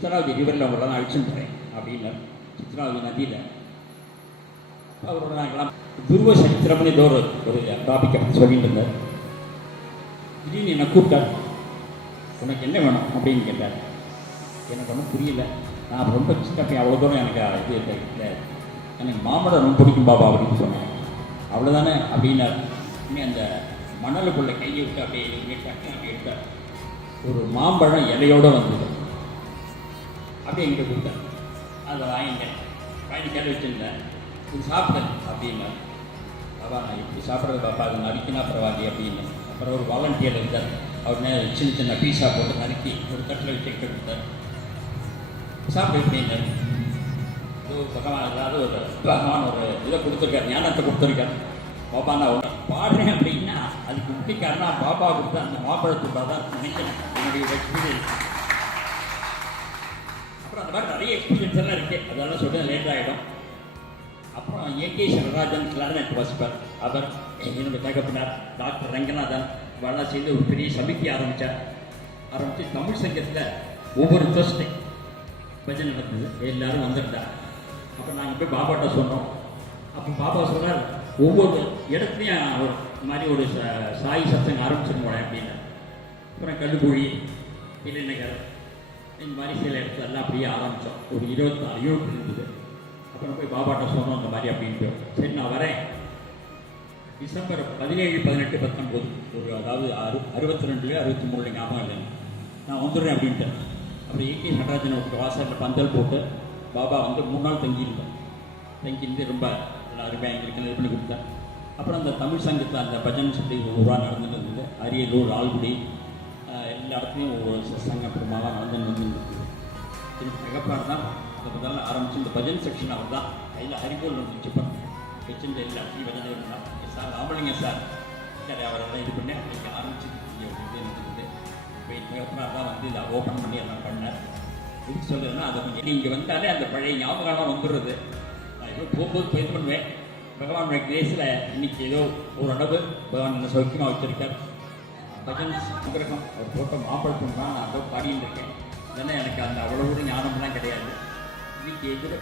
சித்ராவதி ரிவரில் அவங்களெல்லாம் அழிச்சுட்டு போகிறேன் அப்படின்னு சித்ராவதி நதியில் அவரோட நாங்களாம் துருவ சரித்திரம்னு ஏதோ ஒரு டாபிக் அப்படி சொல்லிட்டு இருந்தார். திடீர்னு என்னை கூப்பிட்டார். உனக்கு என்ன வேணும் அப்படின்னு கேட்டார். எனக்கு ஒன்றும் புரியல. நான் ரொம்ப சின்ன பையன், அவ்வளோ தூரம் எனக்கு இது இல்லை, எனக்கு மாம்பழம் ரொம்ப பிடிக்கும் பாபா அப்படின்னு சொன்னேன். அவ்வளோதானே அப்படின்னார். இன்னும் அந்த மணலுக்குள்ளே கையை விட்டு அப்படியே டக்குன்னு அப்படி எடுத்தார். ஒரு மாம்பழம் இலையோடு வந்தது. அப்படியே எங்கிட்ட கொடுத்தார். அதை வாங்கிட்டேன். வாங்கி கேட்டு வச்சுருந்தேன். இது சாப்பிட்டேன் அப்படின்னா, பாபா நான் எப்படி சாப்பிட்றது பாப்பா, அதை நறுக்கினா பரவாயில்லையே அப்படின்னு. அப்புறம் ஒரு வாலண்டியர் இருந்தார். அவர் சின்ன சின்ன பீஸா போட்டு நறுக்கி ஒரு தட்டில் வச்சு கொடுத்தார். சாப்பிட்டு எப்படின்னாரு. இது பகவான் ஏதாவது ஒரு பகவான் ஒரு இதை கொடுத்துருக்காரு, ஞானத்தை கொடுத்துருக்காரு. பாப்பா நான் ஒன்று பாடுறேன் அப்படின்னா அதுக்கு முக்கியக்காரனா பாப்பா கொடுத்தா அந்த மாம்பழத்துப்பா தான் நினைக்கிறேன் என்னுடைய எக்ஸ்பீரியன்ஸ். அப்புறம் அந்த மாதிரி நிறைய எக்ஸ்பீரியன்ஸ் எல்லாம் இருக்குது. அதெல்லாம் சொல்ல லேட் ஆகிடும். அப்புறம் ஏகே சரராஜன் கிளாரினட் வாசிப்பார். அவர் என்னுடைய தகப்பினார். டாக்டர் ரங்கநாதன் வேலை செய்து ஒரு பெரிய சமிக்கை ஆரம்பித்து தமிழ் சங்கத்தில் ஒவ்வொரு ட்ரஸ்ட்டு பஜனை நடந்தது. எல்லோரும் வந்துருந்தார். அப்போ நாங்கள் போய் பாபாட்ட சொன்னோம். அப்போ பாபா சொன்னார், ஒவ்வொரு இடத்துலையும் ஒரு மாதிரி ஒரு சாய் சத்தங்க ஆரம்பிச்சிருக்கோம் அப்படின்னு. அப்புறம் கல்லுக்குழி, இளைநகர், இந்த மாதிரி சில இடத்துலலாம் அப்படியே ஆரம்பித்தோம். ஒரு 24 யூனிட் இருந்தது. அப்புறம் போய் பாபாட்ட சொன்னோம் இந்த மாதிரி அப்படின்ட்டு. சரி நான் வரேன், டிசம்பர் 17, 18, 19 ஒரு அதாவது 62, 63 ஞாபகம் இல்லைங்க, நான் வந்துடுறேன் அப்படின்ட்டு. அப்புறம் ஏகே நடராஜன் ஒரு வாசலில் பந்தல் போட்டு பாபா வந்து 3 நாள் தங்கியிருந்து ரொம்ப அருமையாக எங்களுக்கு இது பண்ணி கொடுத்தேன். அப்புறம் அந்த தமிழ் சங்கத்தில் அந்த பஜன் சக்தி ஒரு நடந்துட்டு இருந்தது. அரியலூர், ஆல்குடி எல்லா இடத்துலையும் ஒரு சங்கம் அப்புறமாலாம் நடந்துட்டு இருந்தது. திருப்பி தகப்பாடு தான் அதை முதல்ல ஆரம்பித்து இந்த பஜன் செக்ஷன் அவர் தான் கையில் ஹரிபோல் வந்துச்சு வச்சுட்டு எல்லா இடத்தையும் பஜனை இருந்தால் சார் ராமலிங்க சார் சரி அவரெல்லாம் இது பண்ணி அன்றைக்கி ஆரம்பிச்சு இது இருந்தது. இப்போ தகப்பனார் தான் வந்து இதை ஓப்பன் பண்ணி எல்லாம் பண்ணார். எதுக்கு சொல்லுறதுன்னா அதை கொஞ்சம் இங்கே வந்தாலே அந்த பழைய ஞாபகம் வந்துடுறது. நான் இப்போ போகும்போது இது பண்ணுவேன். பகவானுடைய கிரேஸில் இன்றைக்கி ஏதோ ஓரளவு பகவான் என்ன சௌக்கியமாக வச்சுருக்கார். பஜன் சங்கிரகம் அவர் போட்ட மாம்பழம் தான் நான் அதோ பாடின்னு இருக்கேன். அதனால் எனக்கு அந்த அவ்வளோ ஞானம்லாம் கிடையாது. இன்னைக்கு எதிர